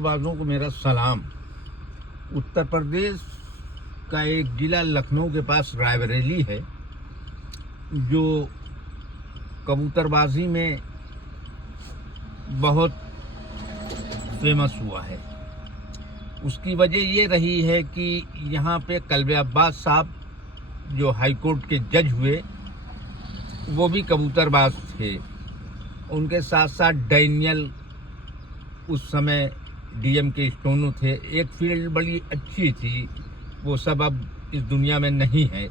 कबूतरबाजों को मेरा सलाम। उत्तर प्रदेश का एक जिला लखनऊ के पास रायबरेली है जो कबूतरबाजी में बहुत फेमस हुआ है। उसकी वजह ये रही है कि यहाँ पे कल्बे अब्बास साहब जो हाई कोर्ट के जज हुए वो भी कबूतरबाज थे। उनके साथ साथ डैनियल उस समय डीएम के स्टोनो थे। एक फील्ड बड़ी अच्छी थी, वो सब अब इस दुनिया में नहीं है,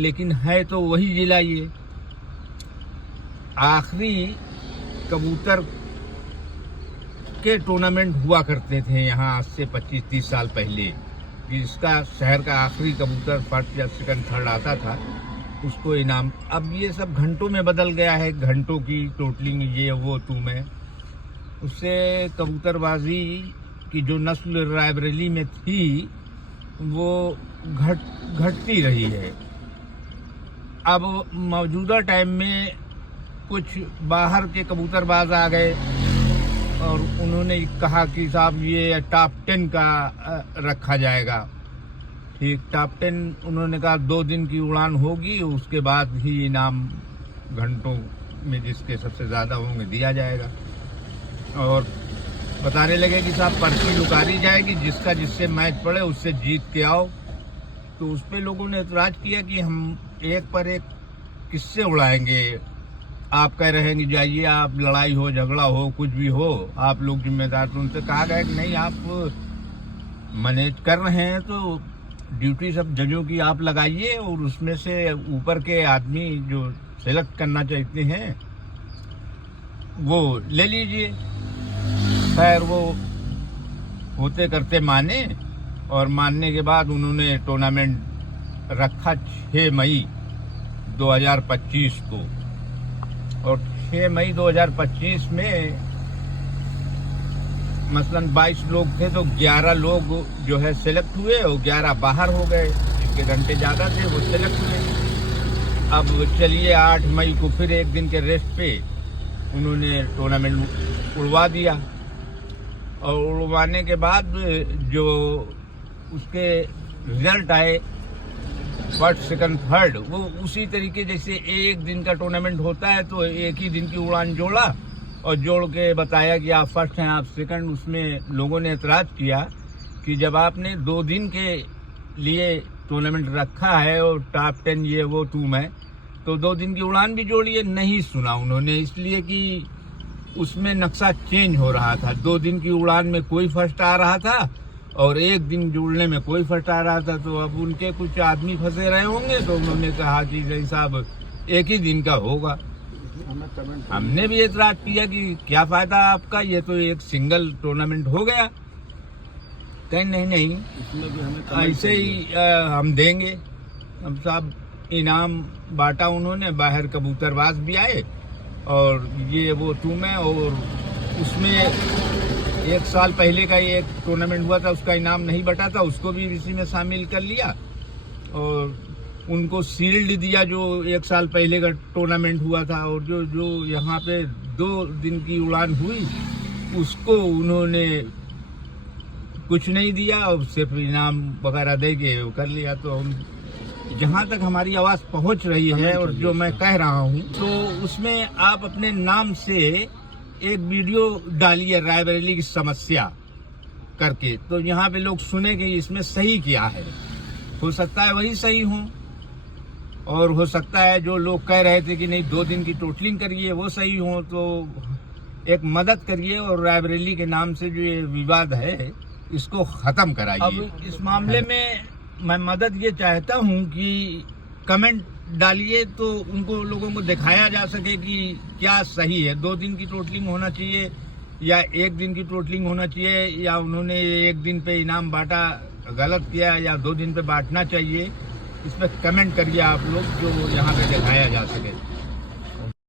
लेकिन है तो वही जिला। ये आखिरी कबूतर के टूर्नामेंट हुआ करते थे यहाँ आज से 25-30 साल पहले, जिसका शहर का आखिरी कबूतर फर्स्ट या सेकंड थर्ड आता था उसको इनाम। अब ये सब घंटों में बदल गया है, घंटों की टोटलिंग ये वो तू मैं। उससे कबूतरबाजी की जो नस्ल रायबरेली में थी वो घटती रही है। अब मौजूदा टाइम में कुछ बाहर के कबूतरबाज आ गए और उन्होंने कहा कि साहब ये टॉप 10 का रखा जाएगा। ठीक, टॉप 10 उन्होंने कहा 2 दिन की उड़ान होगी, उसके बाद ही इनाम घंटों में जिसके सबसे ज़्यादा होंगे दिया जाएगा। और बताने लगे कि साहब पर्ची लुकारी जाएगी, जिसका जिससे मैच पड़े उससे जीत के आओ। तो उस पर लोगों ने एतराज़ किया कि हम एक पर एक किससे उड़ाएंगे। आप कह रहे हैं कि जाइए, आप लड़ाई हो झगड़ा हो कुछ भी हो आप लोग जिम्मेदार। तो उनसे कहा गया कि नहीं, आप मैनेज कर रहे हैं तो ड्यूटी सब जजों की आप लगाइए और उसमें से ऊपर के आदमी जो सेलेक्ट करना चाहते हैं वो ले लीजिए। खैर वो होते करते माने और मानने के बाद उन्होंने टूर्नामेंट रखा 6 मई 2025 को। और 6 मई 2025 में मसलन 22 लोग थे तो 11 लोग जो है सेलेक्ट हुए और 11 बाहर हो गए। जिनके घंटे ज़्यादा थे वो सेलेक्ट हुए। अब चलिए 8 मई को फिर एक दिन के रेस्ट पे उन्होंने टूर्नामेंट उड़वा दिया। और उड़वाने के बाद जो उसके रिजल्ट आए फर्स्ट सेकंड थर्ड, वो उसी तरीके जैसे एक दिन का टूर्नामेंट होता है तो एक ही दिन की उड़ान जोड़ा और जोड़ के बताया कि आप फर्स्ट हैं आप सेकंड। उसमें लोगों ने एतराज़ किया कि जब आपने 2 दिन के लिए टूर्नामेंट रखा है और टॉप 10 ये वो तू मैं, तो 2 दिन की उड़ान भी जोड़िए। नहीं सुना उन्होंने, इसलिए कि उसमें नक्शा चेंज हो रहा था। 2 दिन की उड़ान में कोई फर्स्ट आ रहा था और एक दिन जुड़ने में कोई फर्स्ट आ रहा था। तो अब उनके कुछ आदमी फंसे रहे होंगे तो उन्होंने कहा कि नहीं साहब एक ही दिन का होगा। हमने भी एतराज किया कि क्या फायदा आपका, ये तो एक सिंगल टूर्नामेंट हो गया। कहीं नहीं इसमें भी हमें ऐसे ही हम देंगे। हम साहब इनाम बांटा उन्होंने, बाहर कबूतरबाज भी आए और ये वो तू मैं। और उसमें 1 साल पहले का एक टूर्नामेंट हुआ था उसका इनाम नहीं बटा था, उसको भी इसी में शामिल कर लिया। और उनको शील्ड दिया जो 1 साल पहले का टूर्नामेंट हुआ था। और जो यहाँ पे 2 दिन की उड़ान हुई उसको उन्होंने कुछ नहीं दिया और सिर्फ इनाम वगैरह दे के कर लिया। तो हम जहाँ तक हमारी आवाज़ पहुँच रही है और जो मैं कह रहा हूँ तो उसमें आप अपने नाम से एक वीडियो डालिए रायबरेली की समस्या करके, तो यहाँ पे लोग सुने कि इसमें सही क्या है। हो सकता है वही सही हो और हो सकता है जो लोग कह रहे थे कि नहीं 2 दिन की टोटलिंग करिए वो सही हो। तो एक मदद करिए और रायबरेली के नाम से जो ये विवाद है इसको ख़त्म कराइए। अब इस मामले में मैं मदद ये चाहता हूँ कि कमेंट डालिए तो उनको लोगों को दिखाया जा सके कि क्या सही है। 2 दिन की टोटलिंग होना चाहिए या 1 दिन की टोटलिंग होना चाहिए, या उन्होंने 1 दिन पे इनाम बांटा गलत किया या 2 दिन पे बांटना चाहिए। इस पर कमेंट करिए आप लोग जो यहाँ पे दिखाया जा सके।